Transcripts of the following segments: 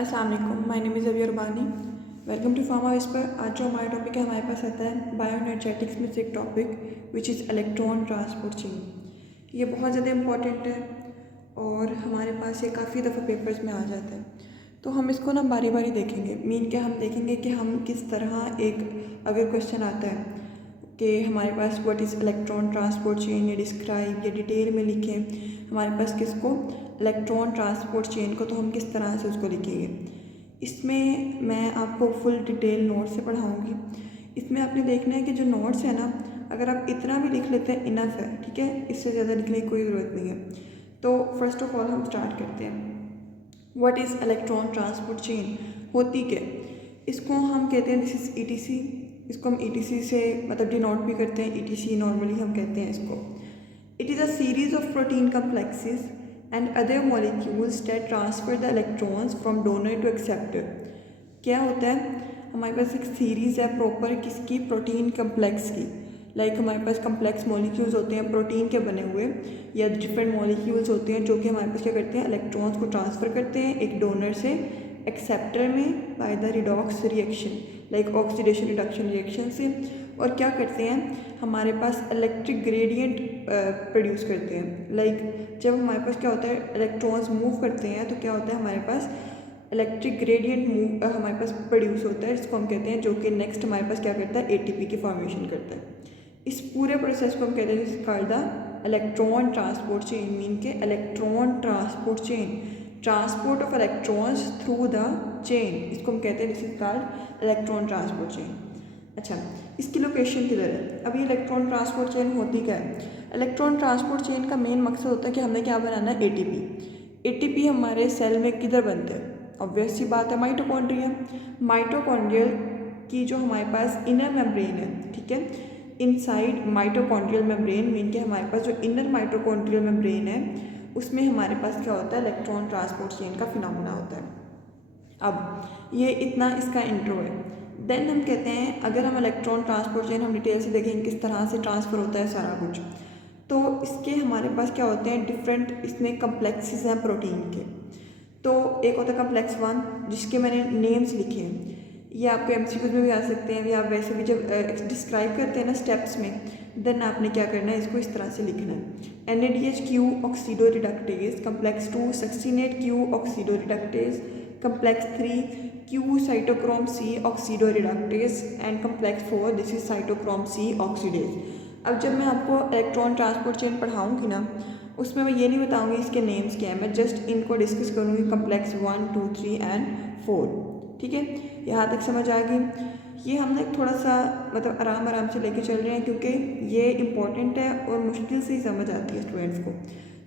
अस्सलाम वालेकुम, my name is Abi Arbani. Welcome to pharma whisper. आज जो हमारा टॉपिक है हमारे पास आता है बायोएनर्जेटिक्स में से एक topic which is electron transport chain. ये बहुत ज़्यादा इम्पॉर्टेंट है और हमारे पास ये काफ़ी दफ़ा पेपर्स में आ जाता है, तो हम इसको ना बारी बारी देखेंगे। मीन के हम देखेंगे कि हम किस तरह एक अगर क्वेश्चन आता है कि हमारे पास what is electron transport chain या डिस्क्राइब या डिटेल में लिखें हमारे पास किसको, इलेक्ट्रॉन ट्रांसपोर्ट चेन को, तो हम किस तरह से उसको लिखेंगे। इसमें मैं आपको फुल डिटेल नोट से पढ़ाऊँगी। इसमें आपने देखना है कि जो नोट्स है ना, अगर आप इतना भी लिख लेते हैं इनफ है, ठीक है, इससे ज़्यादा लिखने की कोई ज़रूरत नहीं है। तो फर्स्ट ऑफ ऑल हम स्टार्ट करते हैं। What is electron transport chain, होती क्या, इसको हम कहते हैं दिस इज़ ईटीसी। इसको हम ईटीसी से मतलब डिनोट भी करते हैं, ईटीसी नॉर्मली हम कहते हैं इसको। It is a series of protein complexes and other molecules that transfer the electrons from donor to acceptor. क्या होता है, हमारे पास एक सीरीज़ है प्रॉपर किसकी, प्रोटीन कम्प्लेक्स की। लाइक हमारे पास कम्प्लेक्स मॉलिक्यूल्स होते हैं प्रोटीन के बने हुए, या डिफरेंट मॉलिक्यूल्स होते हैं जो कि हमारे पास क्या करते हैं, इलेक्ट्रॉन्स को ट्रांसफ़र करते हैं एक डोनर से एक्सेप्टर में by the redox reaction, like oxidation reduction reaction से। और क्या करते हैं, हमारे पास इलेक्ट्रिक ग्रेडियंट प्रोड्यूस करते हैं। लाइक जब हमारे पास क्या होता है, इलेक्ट्रॉन्स मूव करते हैं तो क्या होता है, हमारे पास इलेक्ट्रिक ग्रेडियंट मूव हमारे पास प्रोड्यूस होता है, जिसको हम कहते हैं, जो कि नेक्स्ट हमारे पास क्या करता है, एटीपी की फॉर्मेशन करता है। इस पूरे प्रोसेस को हम कहते हैं this called the electron transport chain. Mean के electron transport chain, transport of electrons through the chain, इसको हम कहते हैं this is called electron transport chain. अच्छा, इसकी लोकेशन किधर है। अब ये इलेक्ट्रॉन ट्रांसपोर्ट चेन होती क्या है, इलेक्ट्रॉन ट्रांसपोर्ट चेन का मेन मकसद होता है कि हमने क्या बनाना है, एटीपी। एटीपी हमारे सेल में किधर बनते हैं, ऑब्वियस सी बात है, माइटोकॉन्ड्रिया। माइटोकॉन्ड्रियल की जो हमारे पास इनर मेम्ब्रेन है, ठीक है, इनसाइड माइटोकॉन्ड्रियल मेम्ब्रेन, मीन के हमारे पास जो इनर माइटोकॉन्ड्रियल मेम्ब्रेन है उसमें हमारे पास क्या होता है, इलेक्ट्रॉन ट्रांसपोर्ट चेन का फिनोमेना होता है। अब ये इतना इसका इंट्रो है। देन हम कहते हैं अगर हम इलेक्ट्रॉन ट्रांसपोर्ट चेन हम डिटेल से देखेंगे किस तरह से ट्रांसफ़र होता है सारा कुछ, तो इसके हमारे पास क्या होते हैं, डिफरेंट इसमें कम्प्लेक्सेस हैं प्रोटीन के। तो एक होता है कम्प्लेक्स वन, जिसके मैंने नेम्स लिखे हैं, ये आपको एमसीक्यूज में भी आ सकते हैं, या वैसे भी जब डिस्क्राइब करते हैं ना स्टेप्स में, देन आपने क्या करना है, इसको इस तरह से लिखना है। NADH Q oxido reductase, complex 2 succinate Q oxido reductase, complex 3 Q cytochrome C oxido reductase and complex 4 this is cytochrome C oxidase. अब जब मैं आपको इलेक्ट्रॉन ट्रांसपोर्ट चेन पढ़ाऊँगी ना, उसमें मैं ये नहीं बताऊँगी इसके नेम्स क्या है, मैं जस्ट इनको डिस्कस करूँगी, कम्प्लेक्स 1 2 3 एंड 4। ठीक है, यहाँ तक समझ आ गई। ये हमने थोड़ा सा मतलब आराम आराम से लेके चल रहे हैं क्योंकि ये इम्पॉर्टेंट है और मुश्किल से ही समझ आती है स्टूडेंट्स को,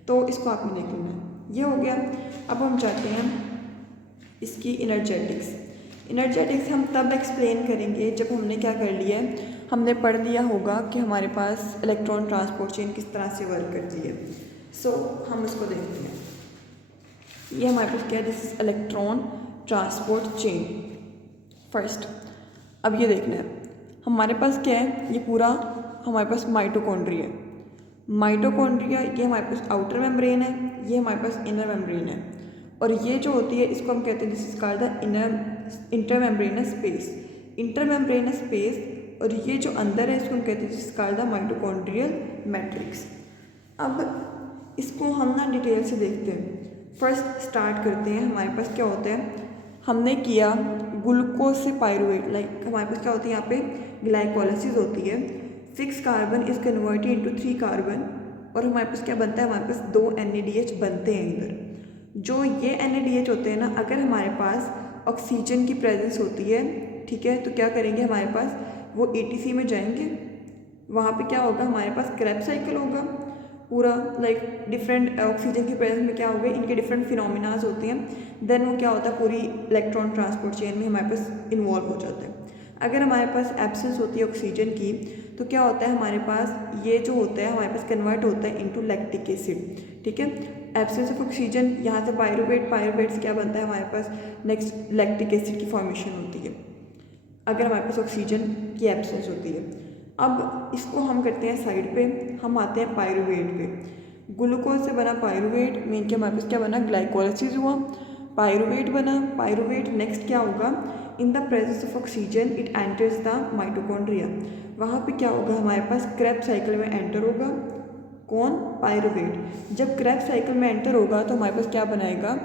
तो इसको आपने देख लेना है। ये हो गया। अब हम चाहते हैं इसकी इनर्जेटिक्स। इनर्जेटिक्स हम तब एक्सप्लेन करेंगे जब हमने क्या कर लिया है, हमने पढ़ लिया होगा कि हमारे पास इलेक्ट्रॉन ट्रांसपोर्ट चेन किस तरह से वर्क करती है। सो हम उसको देखते हैं। ये हमारे पास क्या है, this is electron transport chain first. अब ये देखना है हमारे पास क्या है, ये पूरा हमारे पास माइटोकॉन्ड्रिया है। माइटोकॉन्ड्रिया ये हमारे पास आउटर मेम्ब्रेन है, ये हमारे पास इनर मेम्ब्रेन है, और ये जो होती है इसको हम कहते हैं this is called the inter membranes space, inter membranes space. और ये जो अंदर है इसको हम कहते हैं this is called the mitochondrial matrix. अब इसको हम ना डिटेल से देखते हैं। फर्स्ट स्टार्ट करते हैं, हमारे पास क्या होता है, हमने किया ग्लूकोज से पायरुवेट, लाइक हमारे पास क्या होती है, यहाँ पे ग्लाइकोलाइसिस होती है, 6 carbon is converted into 3 carbon, और हमारे पास क्या बनता है, हमारे पास 2 NADH बनते हैं इधर। जो ये NADH होते हैं ना, अगर हमारे पास ऑक्सीजन की प्रेजेंस होती है, ठीक है, तो क्या करेंगे, हमारे पास वो ATC में जाएंगे, वहाँ पे क्या होगा, हमारे पास क्रेब्स साइकिल होगा पूरा, लाइक डिफरेंट ऑक्सीजन की प्रेजेंस में क्या होगा, इनके डिफरेंट फिनोमिनाज होते हैं। देन वो क्या होता है, पूरी इलेक्ट्रॉन ट्रांसपोर्ट चेन में हमारे पास इन्वॉल्व हो जाता है। अगर हमारे पास एब्सेंस होती है ऑक्सीजन की, तो क्या होता है, हमारे पास ये जो होता है हमारे पास कन्वर्ट होता है इनटू लैक्टिक एसिड। ठीक है, एब्सेंस ऑफ ऑक्सीजन, यहाँ से पायरुवेट, पायरुवेट से क्या बनता है हमारे पास, नेक्स्ट लैक्टिक एसिड की फॉर्मेशन होती है अगर हमारे पास ऑक्सीजन की एब्सेंस होती है। अब इसको हम करते हैं साइड पे, हम आते हैं पायरुवेट पे। ग्लूकोज से बना पायरुवेट, मीन के हमारे पास क्या बना, ग्लाइकोलाइसिस हुआ, पायरुवेट बना। पायरुवेट नेक्स्ट क्या होगा, इन the presence of oxygen it enters the mitochondria. वहाँ पे क्या होगा, हमारे पास क्रेब्स साइकिल में एंटर होगा। कौन, पायरुवेट। जब क्रेब्स साइकिल में एंटर होगा तो हमारे पास क्या बनाएगा,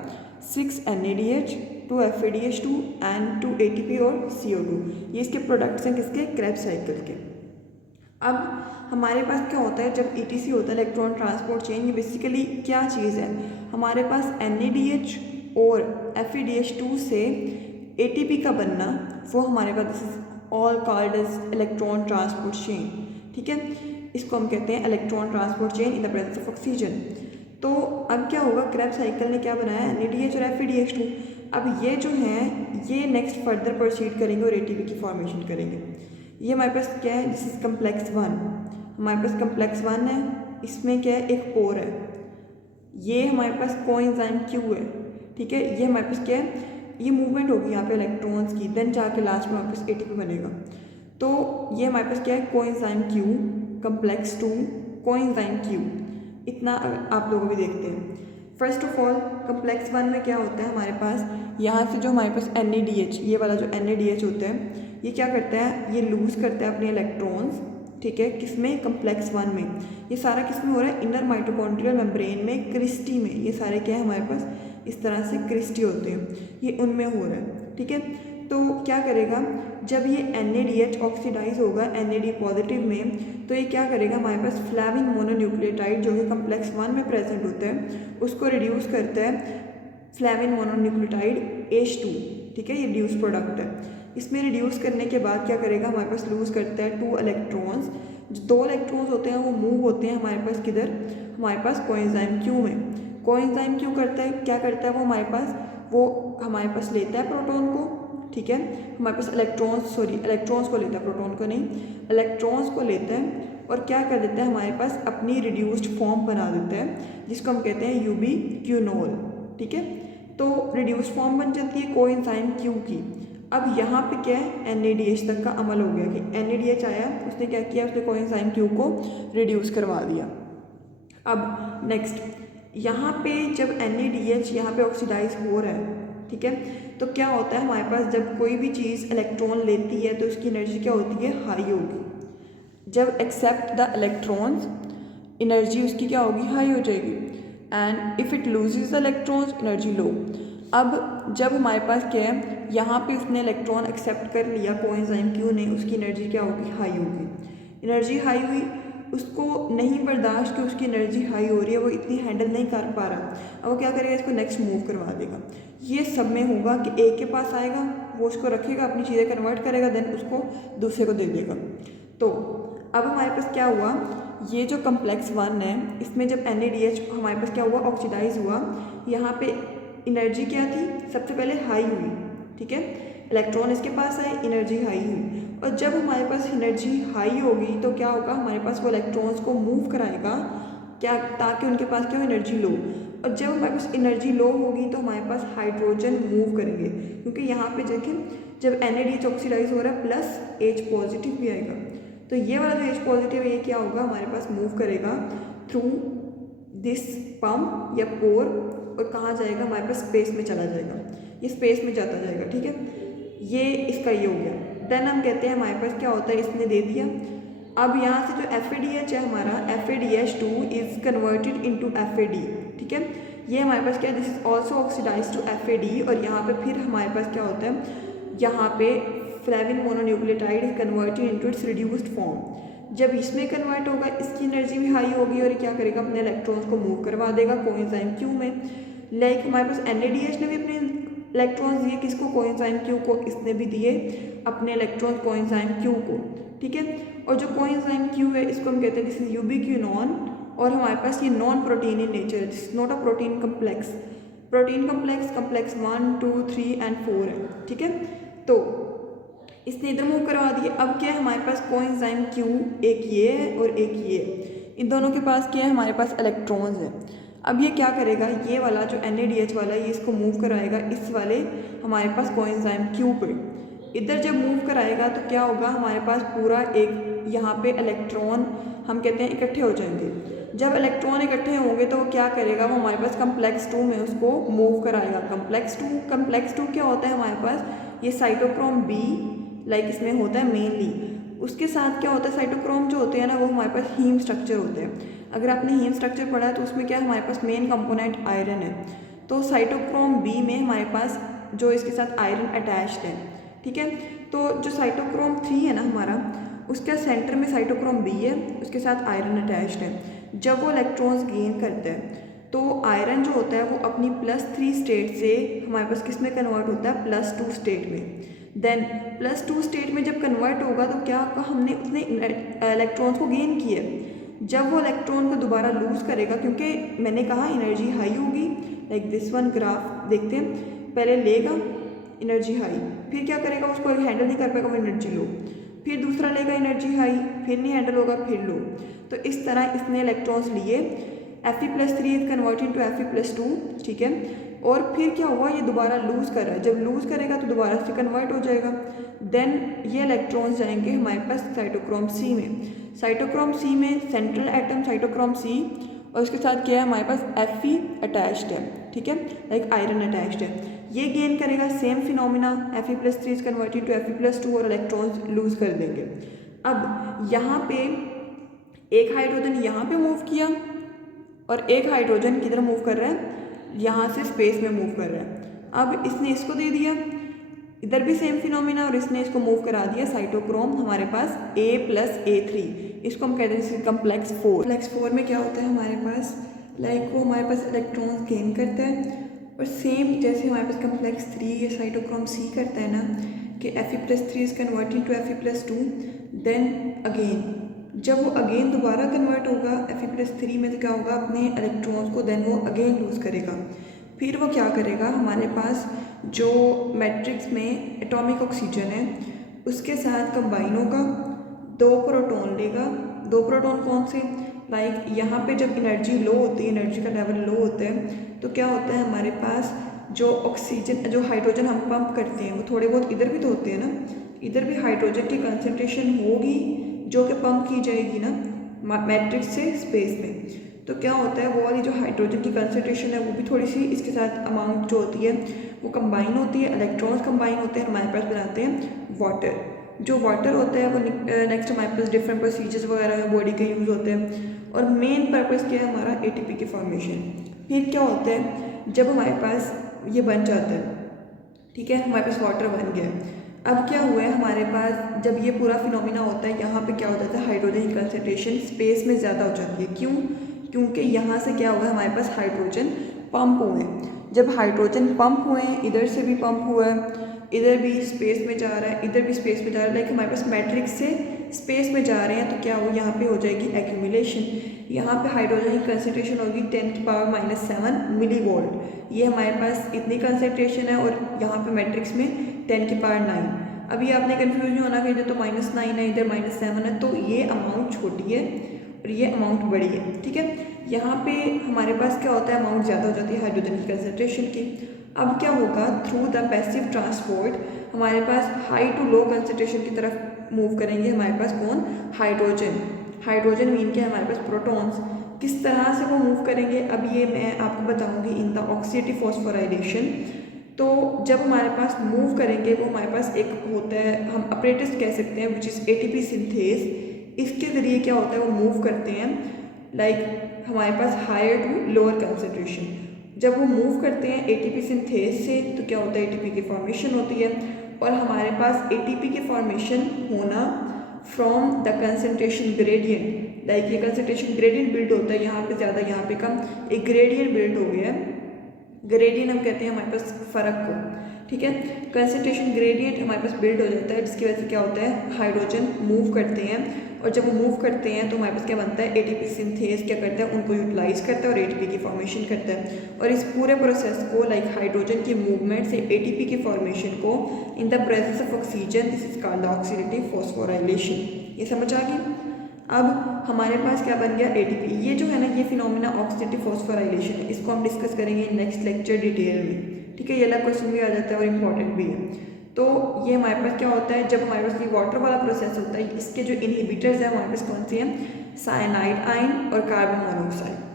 6 NADH 2 FADH2 एंड 2 ATP और CO2। ये इसके प्रोडक्ट्स हैं किसके, क्रेब्स साइकिल के। अब हमारे पास क्या होता है जब ETC होता है, इलेक्ट्रॉन ट्रांसपोर्ट चेन, ये बेसिकली क्या चीज़ है, हमारे पास NADH और FADH2 से ATP का बनना, वो हमारे पास this is all called as electron transport chain. ठीक है, इसको हम कहते हैं electron transport chain in the presence of oxygen. तो अब क्या होगा, क्रेब्स साइकिल ने क्या बनाया, NADH और FADH2। अब ये जो हैं ये नेक्स्ट फर्दर प्रोसीड करेंगे और ATP की फॉर्मेशन करेंगे। ये हमारे पास क्या है, दिस इज कम्प्लेक्स 1। हमारे पास कम्प्लेक्स 1 है, इसमें क्या है, एक पोर है। ये हमारे पास कोएंजाइम Q है। ठीक है, ये हमारे पास क्या है, ये मूवमेंट होगी यहाँ पे इलेक्ट्रॉन्स की, देन जाके लास्ट में हमारे पास ATP बनेगा। तो ये हमारे पास क्या है, coenzyme Q, complex 2, coenzyme Q। इतना आप लोग भी देखते हैं। फर्स्ट ऑफ ऑल कम्प्लेक्स 1 में क्या होता है, हमारे पास यहाँ से जो हमारे पास NADH, ये वाला जो NADH होता है, ये क्या करता है, ये लूज़ करता है अपने इलेक्ट्रॉन्स। ठीक है, किसमें, कम्प्लेक्स 1 में। ये सारा किस में हो रहा है, इनर माइटोकॉन्ड्रियल मेम्ब्रेन में, क्रिस्टी में। ये सारे क्या है हमारे पास, इस तरह से क्रिस्टी होते हैं, ये उनमें हो रहा है। ठीक है, तो क्या करेगा, जब ये NADH ऑक्सीडाइज होगा NAD पॉजिटिव में, तो ये क्या करेगा, हमारे पास फ्लैविन मोनोन्यूक्लियोटाइड जो कि कम्प्लेक्स 1 में प्रेजेंट होता है, उसको रिड्यूस करता है फ्लैविन मोनोन्यूक्लियोटाइड H2। ठीक है, ये ड्यूस प्रोडक्ट है। इसमें रिड्यूस करने के बाद क्या करेगा, हमारे पास लूज़ करता है 2 इलेक्ट्रॉन्स। जो 2 इलेक्ट्रॉन्स होते हैं वो मूव होते हैं हमारे पास किधर, हमारे पास कोएंजाइम Q में। कोएंजाइम Q करता है, क्या करता है वो हमारे पास, वो हमारे पास लेता है प्रोटॉन को। ठीक है, हमारे पास इलेक्ट्रॉन्स को लेता है, प्रोटॉन को नहीं, इलेक्ट्रॉन्स को लेता है और क्या कर देता है, हमारे पास अपनी रिड्यूस्ड फॉर्म बना देता है, जिसको हम कहते हैं यूबीक्विनोल। ठीक है, तो रिड्यूस्ड फॉर्म बन जाती है कोएंजाइम Q की। अब यहाँ पे क्या है, NADH तक का अमल हो गया कि NADH आया, उसने क्या किया, उसने कोएंजाइम Q को रिड्यूस करवा दिया। अब नेक्स्ट यहाँ पे जब NADH यहाँ पे ऑक्सीडाइज हो रहा है, ठीक है, तो क्या होता है, हमारे पास जब कोई भी चीज़ इलेक्ट्रॉन लेती है तो उसकी एनर्जी क्या होती है, हाई होगी। जब एक्सेप्ट द इलेक्ट्रॉन्स, एनर्जी उसकी क्या होगी, हाई हो जाएगी। And if it loses the electrons, energy low. अब जब हमारे पास क्या है, यहाँ पे उसने इलेक्ट्रॉन एक्सेप्ट कर लिया कोएंजाइम Q ने, उसकी एनर्जी क्या होगी, हाई होगी। एनर्जी हाई हुई, उसको नहीं बर्दाश्त कि उसकी एनर्जी हाई हो रही है, वो इतनी हैंडल नहीं कर पा रहा। अब वो क्या करेगा, इसको नेक्स्ट मूव करवा देगा। ये सब में होगा कि एक के पास आएगा, वो उसको रखेगा, अपनी चीज़ें कन्वर्ट करेगा, देन उसको दूसरे को दे देगा। तो अब हमारे पास क्या हुआ, ये जो कम्प्लेक्स 1 है, इसमें जब NADH हमारे पास क्या हुआ, ऑक्सीडाइज हुआ, यहाँ पे एनर्जी क्या थी, सबसे पहले हाई हुई। ठीक है, इलेक्ट्रॉन इसके पास आए, एनर्जी हाई हुई। और जब हमारे पास एनर्जी हाई होगी तो क्या होगा, हमारे पास वो इलेक्ट्रॉन्स को मूव कराएगा क्या, ताकि उनके पास क्या हो, एनर्जी लो। और जब हमारे पास एनर्जी लो होगी तो हमारे पास हाइड्रोजन मूव करेंगे, क्योंकि यहाँ पे देखें जब NADH ऑक्सीडाइज हो रहा है प्लस H पॉजिटिव भी आएगा, तो ये वाला जो H पॉजिटिव है ये क्या होगा, हमारे पास मूव करेगा थ्रू दिस पम्प या पोर, और कहाँ जाएगा, हमारे पास स्पेस में चला जाएगा, ये स्पेस में जाता जाएगा। ठीक है, ये इसका ये हो गया। देन हम कहते हैं हमारे पास क्या होता है, इसने दे दिया। अब यहाँ से जो FADH है हमारा, FADH2 is converted into FAD। ठीक है, ये हमारे पास क्या है, this is also oxidize to FAD। और यहाँ पे फिर हमारे पास क्या होता है, यहाँ पे फ्लैविन mononucleotide is converted into its reduced form. जब इसमें कन्वर्ट होगा, इसकी एनर्जी भी हाई होगी और क्या करेगा, अपने इलेक्ट्रॉन्स को मूव करवा देगा कोएंजाइम Q में। लाइक हमारे पास NADH ने भी अपने इलेक्ट्रॉन्स दिए, किसको, कोएंजाइम Q को, इसने भी दिए अपने इलेक्ट्रॉन कोएंजाइम Q को। ठीक है, और जो कोएंजाइम Q है इसको हम कहते हैं दिस इज यूबिक्विनोन। और हमारे पास ये नॉन प्रोटीन इन नेचर है, this not a protein complex. Protein complex complex 1, 2, 3 and 4 है। ठीक है, तो इसने इधर मूव करवा दिए। अब क्या है, हमारे पास कोएंजाइम Q एक ये है और एक ये है, इन दोनों के पास क्या है, हमारे पास इलेक्ट्रॉन्स है। अब ये क्या करेगा, ये वाला जो NADH वाला है ये इसको मूव कराएगा इस वाले हमारे पास कोएंजाइम Q पे। इधर जब मूव कराएगा तो क्या होगा, हमारे पास पूरा एक यहाँ पे इलेक्ट्रॉन हम कहते हैं इकट्ठे हो जाएंगे। जब इलेक्ट्रॉन इकट्ठे होंगे तो वो क्या करेगा, वो हमारे पास कम्प्लेक्स 2 में उसको मूव कराएगा। कम्प्लेक्स टू क्या होता है हमारे पास, ये साइटोक्रोम बी लाइक इसमें होता है मेनली। उसके साथ क्या होता है, साइटोक्रोम जो होते हैं ना वो हमारे पास हीम स्ट्रक्चर होते हैं। अगर आपने हीम स्ट्रक्चर पढ़ा है तो उसमें क्या हमारे पास मेन कंपोनेंट आयरन है। तो साइटोक्रोम बी में हमारे पास जो इसके साथ आयरन अटैच्ड है, ठीक है। तो जो साइटोक्रोम 3 है ना हमारा, उसके सेंटर में साइटोक्रोम बी है, उसके साथ आयरन अटैच्ड है। जब वो इलेक्ट्रॉन्स गेन करते हैं तो आयरन जो होता है वो अपनी +3 स्टेट से हमारे पास किस में कन्वर्ट होता है, +2 स्टेट में। देन +2 स्टेट में जब कन्वर्ट होगा तो क्या होगा, हमने उतने इलेक्ट्रॉन्स को गेन किए। जब वो इलेक्ट्रॉन को दोबारा लूज़ करेगा, क्योंकि मैंने कहा एनर्जी हाई होगी, लाइक दिस वन ग्राफ देखते हैं, पहले लेगा एनर्जी हाई, फिर क्या करेगा, उसको हैंडल नहीं कर पाएगा, वो एनर्जी लो, फिर दूसरा लेगा एनर्जी हाई, फिर नहीं हैंडल होगा, फिर लो। तो इस तरह इसने इलेक्ट्रॉन्स लिए, Fe+3 is converting to Fe+2, ठीक है। और फिर क्या हुआ, ये दोबारा लूज़ कर रहा है, जब लूज़ करेगा तो दोबारा से कन्वर्ट हो जाएगा। देन ये इलेक्ट्रॉन्स जाएंगे हमारे पास साइटोक्रोम सी में। साइटोक्रोम सी में सेंट्रल एटम साइटोक्रोम सी, और उसके साथ क्या है हमारे पास Fe अटैच्ड है, ठीक है, लाइक आयरन अटैच्ड है। ये गेन करेगा same phenomena, Fe+3 is converting to Fe+2 और इलेक्ट्रॉन्स लूज़ कर देंगे। अब यहाँ पे एक हाइड्रोजन यहाँ पे मूव किया और एक हाइड्रोजन किधर मूव कर रहा है, यहाँ से स्पेस में मूव कर रहा है। अब इसने इसको दे दिया, इधर भी सेम फिनोमिना, और इसने इसको मूव करा दिया साइटोक्रोम हमारे पास A+A3, इसको हम कहते हैं कम्प्लेक्स 4। कम्प्लेक्स 4 में क्या होता है हमारे पास, लाइक वो हमारे पास इलेक्ट्रॉन्स गेन करता है, और सेम जैसे हमारे पास कम्प्लेक्स 3 या साइटोक्रोम सी करता है ना कि Fe+3 is converting to Fe+2, then again जब वो अगेन दोबारा कन्वर्ट होगा Fe+3 में, तो क्या होगा, अपने इलेक्ट्रॉन्स को देन वो अगेन लूज़ करेगा। फिर वो क्या करेगा, हमारे पास जो मैट्रिक्स में एटॉमिक ऑक्सीजन है उसके साथ कंबाइन होगा, 2 प्रोटॉन लेगा। 2 प्रोटॉन कौन से, लाइक यहाँ पे जब एनर्जी लो होती है, एनर्जी का लेवल लो होता है, तो क्या होता है हमारे पास जो ऑक्सीजन जो हाइड्रोजन हम पंप करते हैं वो थोड़े बहुत इधर भी तो होते हैं ना, इधर भी हाइड्रोजन की कंसनट्रेशन होगी जो कि पंप की जाएगी ना मैट्रिक्स से स्पेस में। तो क्या होता है, वो वाली जो हाइड्रोजन की कंसनट्रेशन है वो भी थोड़ी सी इसके साथ अमाउंट जो होती है वो कंबाइन होती है, इलेक्ट्रॉन्स कंबाइन होते हैं, हमारे पास बनाते हैं वाटर। जो वाटर होता है वो नेक्स्ट हमारे पास डिफरेंट प्रोसीजर्स वगैरह में बॉडी के यूज़ होते हैं, और मेन पर्पस क्या है हमारा ATP की फॉर्मेशन। फिर क्या होता है, जब हमारे पास ये बन जाता है, ठीक है, हमारे पास वाटर बन गया। अब क्या हुआ है हमारे पास, जब ये पूरा फिनोमिना होता है, यहाँ पे क्या हो जाता है, हाइड्रोजन की कंसनट्रेशन स्पेस में ज़्यादा हो जाती है। क्यों, क्योंकि यहाँ से क्या हुआ है, हमारे पास हाइड्रोजन पंप हुए हैं। जब हाइड्रोजन पंप हुए हैं, इधर से भी पंप हुआ है, इधर भी स्पेस में जा रहा है, इधर भी स्पेस में जा रहा है, लाइक हमारे पास मैट्रिक्स से स्पेस में जा रहे हैं, तो क्या हो, यहाँ पे हो जाएगी एक्यूमुलेशन। यहाँ पे हाइड्रोजन की कंसनट्रेशन होगी 10⁻⁷ मिलीवोल्ट। ये हमारे पास इतनी कंसनट्रेशन है, और यहाँ पे मैट्रिक्स में 10⁹। अभी आपने कंफ्यूज नहीं होना कि इधर तो -9 है, इधर -7 है, तो ये अमाउंट छोटी है और ये अमाउंट बड़ी है, ठीक है। यहाँ पे हमारे पास क्या होता है, अमाउंट ज़्यादा हो जाती है हाइड्रोजन की कंसनट्रेशन की। अब क्या होगा, थ्रू द पैसिव ट्रांसपोर्ट हमारे पास हाई टू लो कंसनट्रेशन की तरफ मूव करेंगे हमारे पास कौन, हाइड्रोजन मीन क्या है हमारे पास प्रोटॉन्स। किस तरह से वो मूव करेंगे, अब ये मैं आपको बताऊंगी इन द ऑक्सीडेटिव फॉस्फोराइलेशन। तो जब हमारे पास मूव करेंगे, वो हमारे पास एक होता है, हम अपरेटस कह सकते हैं, विच इज़ ATP सिंथेस। इसके ज़रिए क्या होता है, वो मूव करते हैं लाइक हमारे पास हायर टू लोअर कंसनट्रेशन। जब वो मूव करते हैं ATP सिंथेस से, तो क्या होता है, ATP की फॉर्मेशन होती है, और हमारे पास ATP की फॉर्मेशन होना from the concentration gradient, like ये कंसनट्रेशन ग्रेडियंट बिल्ड होता है, यहाँ पे ज़्यादा यहाँ पे कम, एक ग्रेडियंट बिल्ड हो गया है। ग्रेडियंट हम कहते हैं हमारे पास फ़र्क को, ठीक है। कंसनट्रेशन ग्रेडियंट हमारे पास बिल्ड हो जाता है, जिसकी वजह से क्या होता है, हाइड्रोजन मूव करते हैं, और जब वो मूव करते हैं तो हमारे पास क्या बनता है, ATP सिंथेस क्या करता है, उनको यूटिलाइज करता है और ATP की फॉर्मेशन करता है। और इस पूरे प्रोसेस को लाइक हाइड्रोजन की मूवमेंट से ATP की फॉर्मेशन को इन the presence of oxygen, this is called the oxidative phosphorylation. ये समझ आ गई। अब हमारे पास क्या बन गया, ATP। ये जो है ना, ये फिनोमिना ऑक्सीडेटिव फॉस्फोराइलेशन है, इसको हम डिस्कस करेंगे नेक्स्ट लेक्चर डिटेल में, ठीक है। ये अलग क्वेश्चन भी आ जाता है और इम्पॉर्टेंट भी है। तो ये हमारे पास क्या होता है, जब हमारे पास ये वाटर वाला प्रोसेस होता है, इसके जो इनहिबिटर्स हैं हमारे पास कौन से हैं, साइनाइड आयन और कार्बन मोनोऑक्साइड।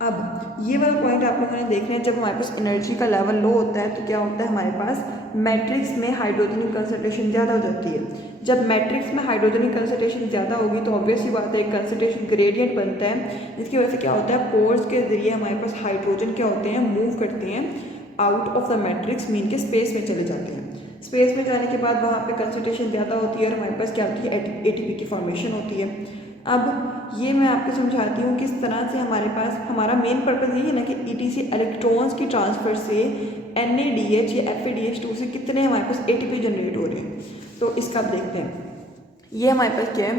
अब ये वाला पॉइंट आप लोगों ने देखना है, जब हमारे पास एनर्जी का लेवल लो होता है तो क्या होता है, हमारे पास मैट्रिक्स में हाइड्रोजन की कंसंट्रेशन ज़्यादा हो जाती है। जब मैट्रिक्स में हाइड्रोजन की कंसंट्रेशन ज़्यादा होगी तो ऑब्वियस सी बात है एक कंसंट्रेशन ग्रेडियंट बनता है, जिसकी वजह से क्या होता है, पोर्स के जरिए हमारे पास हाइड्रोजन क्या होते हैं, मूव करते हैं out of the matrix, mean के स्पेस में चले जाते हैं। स्पेस में जाने के बाद वहाँ पे कंसंट्रेशन ज़्यादा होती है और हमारे पास क्या होती है, एटीपी की फॉर्मेशन होती है। अब ये मैं आपको समझाती हूँ किस तरह से हमारे पास, हमारा मेन पर्पज़ यही है ना कि ईटीसी इलेक्ट्रॉन्स की ट्रांसफ़र से NADH या FADH2 से कितने हमारे पास ATP जनरेट हो रहे हैं। तो इसका आप देखते हैं, ये हमारे पास क्या है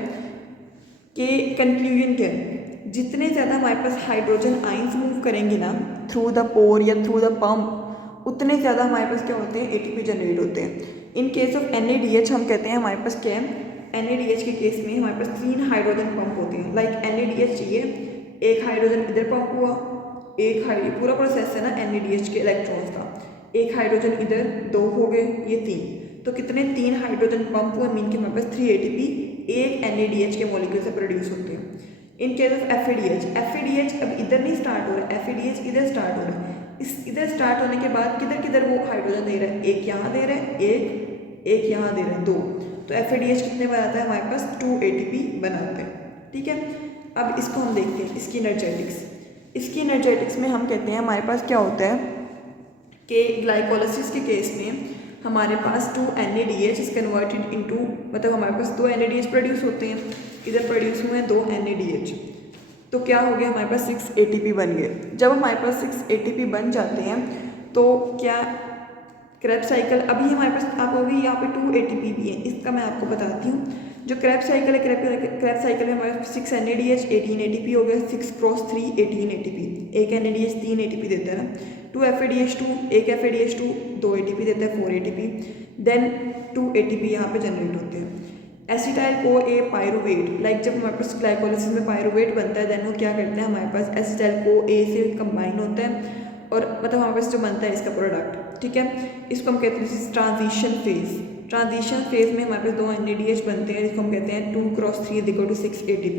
कि कंक्लूजन क्या है, जितने ज़्यादा हमारे पास हाइड्रोजन आइंस मूव करेंगे ना थ्रू द पोर या थ्रू द पम्प, उतने ज़्यादा हमारे पास क्या होते हैं, ATP जनरेट होते हैं। इन केस ऑफ NADH हम कहते हैं हमारे पास क्या है, NADH के केस में हमारे पास 3 हाइड्रोजन पंप होते हैं। लाइक NADH चाहिए, एक हाइड्रोजन इधर पंप हुआ, एक पूरा प्रोसेस है ना NADH के इलेक्ट्रॉन्स का, एक हाइड्रोजन इधर, 2 हो गए, ये 3, तो कितने, 3 हाइड्रोजन पंप हुए, मीन के हमारे पास 3 ATP एक NADH के मॉलिक्यूल से प्रोड्यूस होते हैं। इन केस ऑफ FADH अब इधर नहीं स्टार्ट हो रहा है, FADH इधर स्टार्ट हो रहा है। इस इधर स्टार्ट होने के बाद किधर किधर वो हाइड्रोजन दे रहा है, एक यहाँ दे रहा है, एक यहाँ दे रहा है, 2, तो FADH कितने बनाता है, हमारे पास 2 ATP बनाते हैं। ठीक है, अब इसको हम देखते हैं, इसकी एनर्जेटिक्स में हम कहते हैं हमारे पास क्या होता है कि ग्लाइकोलाइसिस के केस में हमारे पास 2 NADH इज कन्वर्टेड इनटू, मतलब हमारे पास 2 NADH प्रोड्यूस होते हैं, इधर प्रोड्यूस हुए हैं 2 NADH, तो क्या हो गया, हमारे पास 6 ATP बन गए। जब हमारे पास 6 ATP बन जाते हैं तो क्या क्रैब साइकिल, अभी हमारे पास आप होगी यहाँ पे 2 ATP भी है, इसका मैं आपको बताती हूँ। जो क्रैब साइकिल है, क्रैब साइकिल में हमारे पास 6 NADH 18 ATP हो गया, 6 क्रॉस 3 18 ATP, एक NADH 3 ATP देता है ना, 2 FADH2 एक FADH2 2 ATP देता है 4 ATP, देन 2 ATP यहाँ पे जनरेट होते हैं। एसिटाइल को ए पायरुवेट, लाइक जब हमारे पास ग्लाइकोलाइसिस में पायरुवेट बनता है देन वो क्या करते हैं, हमारे पास एसिटाइल को ए से कंबाइन होता है और मतलब हमारे पास जो बनता है इसका प्रोडक्ट। ठीक है, इसको हम कहते हैं ट्रांजिशन फेज में हमारे पास 2 NADH बनते हैं, जिसको हम कहते हैं 2 क्रॉस 3 इक्वल टू 6 ATP।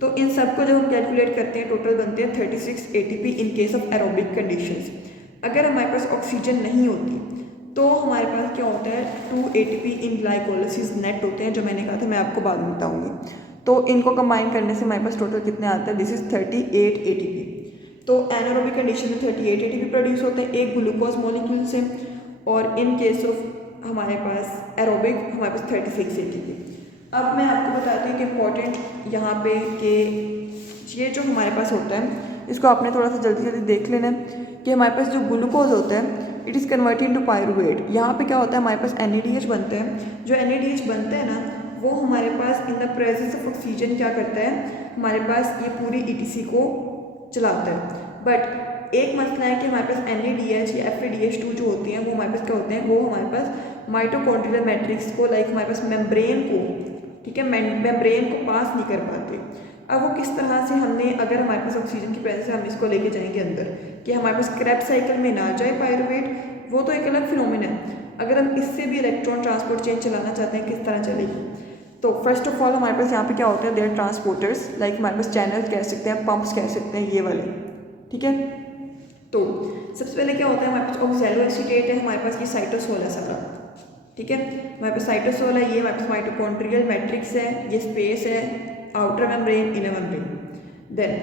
तो इन सबको जब हम कैलकुलेट करते हैं टोटल बनते हैं 36 ATP in case of aerobic conditions. अगर हमारे पास ऑक्सीजन नहीं होती तो हमारे पास क्या होता है, 2 ATP इन ग्लाइकोलाइसिस नेट होते हैं, जो मैंने कहा था मैं आपको बाद में बताऊंगी। तो इनको कंबाइन करने से हमारे पास टोटल कितने आता है, दिस इज 38 ATP। तो एनारोबिक कंडीशन में 38 ATP प्रोड्यूस होते हैं एक ग्लूकोज मॉलिक्यूल से, और इन केस ऑफ हमारे पास एरोबिक हमारे पास 36 ATP। अब मैं आपको बताती हूँ कि इम्पॉर्टेंट यहाँ पे कि ये जो हमारे पास होता है इसको आपने थोड़ा सा जल्दी जल्दी देख लेना है कि हमारे पास जो ग्लूकोज होता है it is converted into pyruvate. यहाँ पे क्या होता है, हमारे पास NADH बनते हैं, जो NADH बनते हैं ना वो हमारे पास in the presence of oxygen क्या करता है, हमारे पास ये पूरी ETC को चलाता है। बट एक मसला है कि हमारे पास NADH या FADH2 जो होती हैं वो हमारे पास क्या होते हैं, वो हमारे पास माइटोकॉन्ड्रियल मैट्रिक्स को, लाइक हमारे पास मेम्ब्रेन को, ठीक है, मेम्ब्रेन को पास नहीं कर पाते। अब वो किस तरह से हमने, अगर हमारे पास ऑक्सीजन की प्रेजेंस से हम इसको लेके जाएंगे अंदर कि हमारे पास क्रैब साइकिल में ना जाए पायरुवेट, वो तो एक अलग फिनोमेना है। अगर हम इससे भी इलेक्ट्रॉन ट्रांसपोर्ट चेन चलाना चाहते हैं किस तरह चलेगी, तो फर्स्ट ऑफ ऑल हमारे पास यहाँ पे क्या होता है, देयर ट्रांसपोर्टर्स, लाइक हमारे पास चैनल कह सकते हैं, पंप्स कह सकते हैं, ये वाले। ठीक है, तो सबसे पहले क्या होता है, हमारे पास ऑक्सैलो एसीटेट है, हमारे पास ये साइटोसोल है सारा। ठीक है, हमारे पास साइटोसोल है, ये हमारे पास माइटोकॉन्ड्रियल मैट्रिक्स है, ये स्पेस है, outer membrane, inner membrane. Then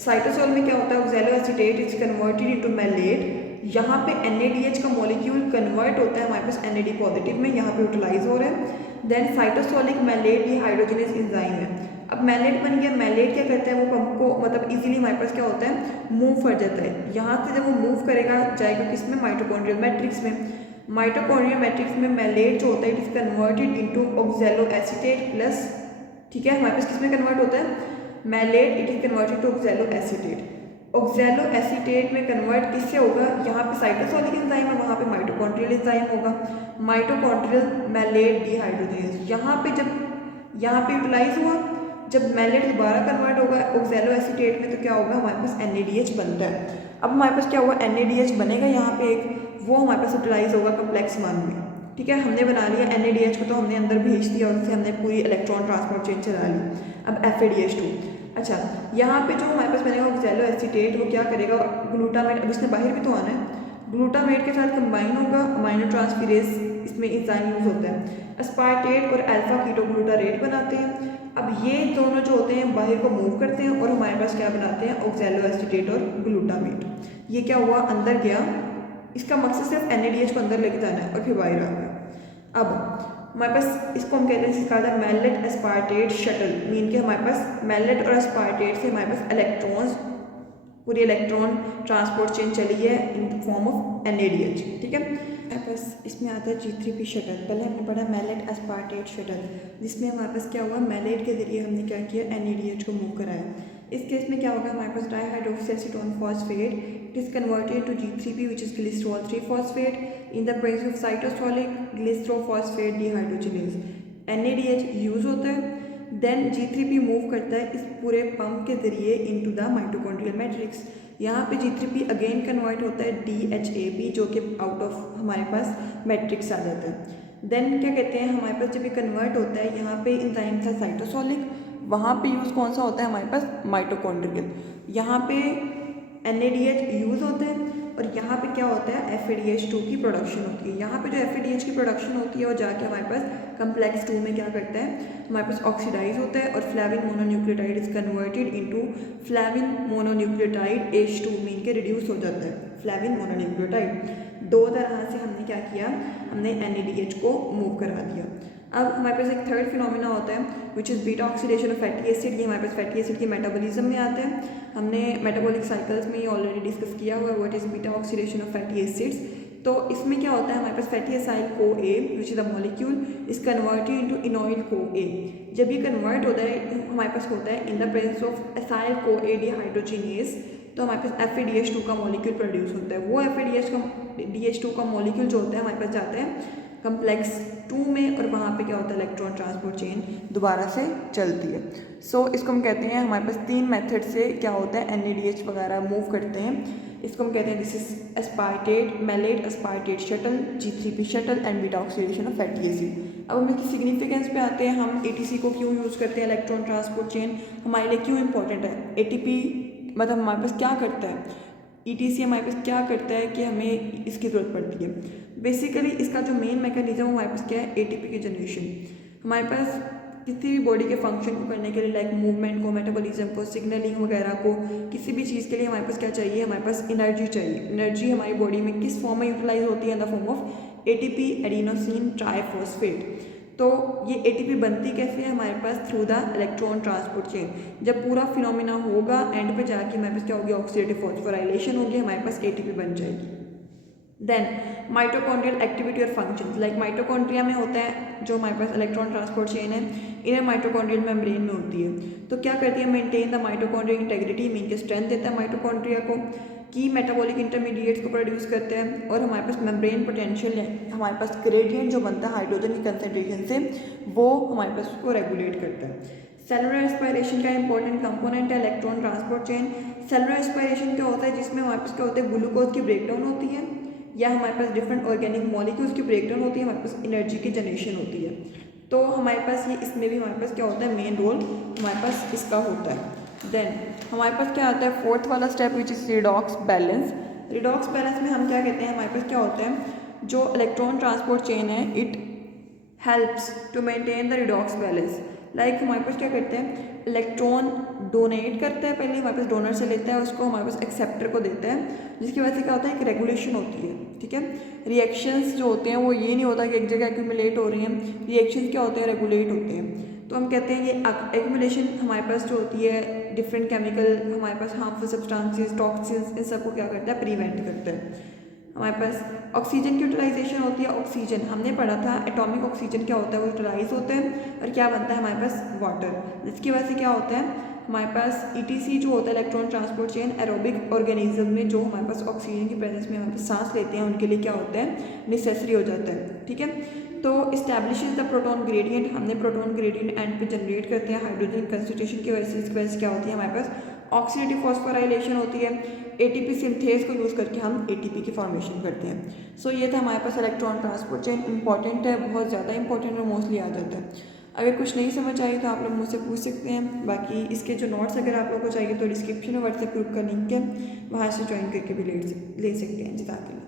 cytosol में क्या होता है, oxaloacetate is converted into malate. यहाँ पे NADH का मॉलिक्यूल कन्वर्ट होता है हमारे पास NAD पॉजिटिव में, यहाँ पे यूटिलाइज हो रहा है। देन साइटोसोलिक मैलेट ये हाइड्रोजनेस एंजाइम है। अब मैलेट बन गया, मैलेट क्या करता है, वो पंप को मतलब इजीली हमारे पास क्या होता है, मूव कर जाता है। यहाँ से जब वो मूव करेगा जाएगा किसमें, माइटोकॉन्ड्रियल मैट्रिक्स में। माइटोकॉन्ड्रियल मैट्रिक्स में मैलेट जो होता है it is converted into oxaloacetate plus, ठीक है, हमारे पास किसमें कन्वर्ट होता है, malate it is converted to oxaloacetate. Oxaloacetate में कन्वर्ट किससे होगा, यहाँ पे साइटोसोलिक एंजाइम है, वहाँ पे माइटोकॉन्ड्रियल एंजाइम होगा, माइटोकॉन्ड्रियल मैलेट डिहाइड्रोजनेज। यहाँ पे जब यहाँ पे यूटिलाइज हुआ, जब मैलेट दोबारा कन्वर्ट होगा ऑक्सैलो एसीटेट में तो क्या होगा, हमारे पास NADH बनता है। अब हमारे पास क्या होगा, NADH बनेगा यहाँ पे एक, वो हमारे पास यूटिलाइज होगा कम्प्लेक्स वन में। ठीक है, हमने बना लिया NADH को, तो हमने अंदर भेज दिया और उससे हमने पूरी इलेक्ट्रॉन ट्रांसपोर्ट चेन चला ली। अब FADH2, अच्छा, यहाँ पे जो हमारे पास बनेगा ऑक्सैलो एसीटेट, वो क्या करेगा, ग्लूटामेट, अब इसने बाहर भी तो आना है, ग्लूटामेट के साथ कंबाइन होगा, अमाइनो ट्रांसफेरेज इसमें एंजाइम यूज होता है, अस्पार्टेट और अल्फा कीटोग्लूटारेट बनाते हैं। अब ये दोनों जो होते हैं बाहर को मूव करते हैं और हमारे पास क्या बनाते हैं, ऑक्सैलो एसीटेट और ग्लूटामेट। ये क्या हुआ, अंदर गया, इसका मकसद सिर्फ NADH को अंदर लेके जाना है और फिर बाहर आ गया। अब हमारे पास इसको हम कहते हैं, इसका था मैलेट एस्पार्टेट शटल, मीन के हमारे पास मैलेट और एस्पार्टेट से हमारे पास इलेक्ट्रॉन्स, पूरी इलेक्ट्रॉन ट्रांसपोर्ट चेन चली है इन फॉर्म ऑफ NADH, ठीक है। हमारे पास इसमें आता है G3P शटल। पहले हमने पढ़ा मैलेट एस्पार्टेट शटल, जिसमें हमारे पास क्या हुआ, मैलेट के जरिए हमने क्या किया, NADH को मूव कराया। इस केस में क्या होगा, हमारे पास dihydroxyacetone phosphate, it is converted to G3P which is glycerol 3 phosphate in the presence of cytosolic glycerophosphate dehydrogenase. NADH use होता है, देन G3P मूव करता है इस पूरे पंप के जरिए इनटू द माइटोकॉन्ड्रियल मैट्रिक्स। यहाँ पे G3P अगेन कन्वर्ट होता है DHAP, जो कि आउट ऑफ हमारे पास मैट्रिक्स आ जाता है। देन क्या कहते हैं, हमारे पास जब ये कन्वर्ट होता है, यहाँ पे एंजाइम था साइटोसोलिक, वहाँ पे यूज़ कौन सा होता है हमारे पास, माइटोकॉन्ड्रियल। यहाँ पे NADH यूज़ होता है और यहाँ पे क्या होता है, FADH2 की प्रोडक्शन होती है। यहाँ पे जो FADH की प्रोडक्शन होती है वो जाके हमारे पास कम्प्लेक्स 2 में क्या करता है, हमारे पास ऑक्सीडाइज होता है और flavin mononucleotide is converted into flavin mononucleotide H2, mean के रिड्यूस हो जाता है फ्लेविन मोनोन्यूक्लियोटाइड। दो तरह से हमने क्या किया, हमने NADH को मूव करा दिया। अब हमारे पास एक थर्ड फिनोमिना होता है which is beta oxidation of fatty acid. ये हमारे पास फैटी एसिड के मेटाबॉलिज्म में आता है, हमने मेटाबॉलिक साइकिल्स में ये ऑलरेडी डिस्कस किया हुआ है, what is beta oxidation of fatty acids. तो इसमें क्या होता है, हमारे पास fatty acyl CoA which is the molecule is converted into enoyl CoA। जब ये कन्वर्ट होता है हमारे पास होता है in the presence of acyl CoA dehydrogenase, तो हमारे पास FADH2 का मॉलिक्यूल प्रोड्यूस होता है। वो FADH2 का मॉलिक्यूल जो होता है हमारे पास जाता है कम्प्लेक्स 2 में और वहाँ पे क्या होता है, इलेक्ट्रॉन ट्रांसपोर्ट चेन दोबारा से चलती है। सो इसको हम कहते हैं, हमारे पास 3 मेथड से क्या होता है, NADH वगैरह मूव करते हैं। इसको हम कहते हैं this is aspartate, malate aspartate shuttle, G3P shuttle and beta oxidation of fatty acid. अब हम इसकी सिग्निफिकेंस पे आते हैं, हम ATC को क्यों यूज़ करते हैं, इलेक्ट्रॉन ट्रांसपोर्ट चेन हमारे लिए क्यों इंपॉर्टेंट है। ATP मतलब हमारे पास क्या करता है, ETC हमारे पास क्या करता है कि हमें इसकी ज़रूरत पड़ती है। बेसिकली इसका जो मेन मैकेनिज्म हमारे पास क्या है, ATP की जनरेशन। हमारे पास किसी भी बॉडी के फंक्शन को करने के लिए, लाइक मूवमेंट को, मेटाबॉलिज्म को, सिग्नलिंग वगैरह को, किसी भी चीज़ के लिए हमारे पास क्या चाहिए, हमारे पास एनर्जी चाहिए। एनर्जी हमारी बॉडी में किस फॉर्म में यूटिलाइज होती है, in the form of ATP adenosine triphosphate. तो ये ATP बनती कैसे है हमारे पास, through the electron transport chain. जब पूरा फिनोमिना होगा एंड पे जाके हमारे पास क्या होगी, ऑक्सीडेटिव फॉस्फोराइलेशन होगी, हमारे पास ATP बन जाएगी। देन माइटोकॉन्ड्रियल एक्टिविटी और फंक्शंस, लाइक माइटोकॉन्ड्रिया में होता है जो हमारे पास इलेक्ट्रॉन ट्रांसपोर्ट चेन है, इनर माइटोकॉन्ड्रियल मेम्ब्रेन में होती है। तो क्या करती है, maintain the mitochondrial integrity, mean के स्ट्रेंथ देता है माइटोकॉन्ड्रिया को, की मेटाबॉलिक इंटरमीडिएट्स को प्रोड्यूस करते हैं, और हमारे पास मेम्ब्रेन पोटेंशियल है, हमारे पास ग्रेडियंट जो बनता है हाइड्रोजन की कंसनट्रेशन से, वो हमारे पास उसको रेगुलेट करता है। सेलुलर एस्पायरेशन का इंपॉर्टेंट कंपोनेंट है electron transport chain. Cellular aspiration क्या होता है, जिसमें हमारे पास क्या होता है, ग्लूकोज की ब्रेकडाउन होती है, या हमारे पास डिफरेंट ऑर्गेनिक मॉलिक्यूल्स की ब्रेकडाउन होती है, हमारे पास एनर्जी की जनरेशन होती है। तो हमारे पास ये इसमें भी हमारे पास क्या होता है, मेन रोल हमारे पास इसका होता है। देन हमारे पास क्या आता है, फोर्थ वाला step which is redox balance. Redox balance में हम क्या कहते हैं, हमारे पास क्या होता है, जो इलेक्ट्रॉन ट्रांसपोर्ट चेन है it helps to maintain the redox balance. Like हमारे पास क्या करते हैं, इलेक्ट्रॉन डोनेट करता है, पहले हमारे पास डोनर से लेता है, उसको हमारे पास एक्सेप्टर को देता है, जिसकी वजह से क्या होता है, एक रेगुलेशन होती है। ठीक है, रिएक्शंस जो होते हैं वो ये नहीं होता कि एक जगह एक्यूमुलेट हो रही हैं, रिएक्शंस क्या होते हैं, रेगुलेट होते हैं। तो हम कहते हैं ये एक्यूमुलेशन हमारे पास जो होती है, डिफरेंट केमिकल हमारे पास हार्मफुल सब्सटेंसेस, टॉक्सिन्स, इन सबको क्या करता है, प्रिवेंट करता है। हमारे पास ऑक्सीजन की यूटिलाइजेशन होती है। ऑक्सीजन हमने पढ़ा था, एटॉमिक ऑक्सीजन क्या होता है, वो यूटिलाइज होता है और क्या बनता है हमारे पास, वाटर, जिसकी वजह से क्या होता है हमारे पास ETC जो होता है electron transport chain, aerobic organism में जो हमारे पास ऑक्सीजन की प्रेजेंस में हमारे पास सांस लेते हैं, उनके लिए क्या होता है, नेसेसरी हो जाता है। ठीक है, तो इस्टेब्लिशेस द प्रोटॉन ग्रेडियंट, हमने प्रोटॉन ग्रेडियंट एंड पे जनरेट करते हैं हाइड्रोजन कंसंट्रेशन की वजह से, इसकी वजह से क्या होती है हमारे पास ऑक्सीडेटिव फॉस्फोराइलेशन होती है। ATP सिंथेज को यूज़ करके हम ATP की फॉर्मेशन करते हैं। सो ये था हमारे पास इलेक्ट्रॉन ट्रांसपोर्ट चेन, इंपॉर्टेंट है, बहुत ज़्यादा इंपॉर्टेंट और मोस्टली आ जाता है। अगर कुछ नहीं समझ आई तो आप लोग मुझसे पूछ सकते हैं। बाकी इसके जो नोट्स अगर आप लोगों को चाहिए तो डिस्क्रिप्शन में व्हाट्सएप ग्रुप का लिंक है, वहाँ से ज्वाइन करके भी ले सकते हैं। जज़ाकल्लाह।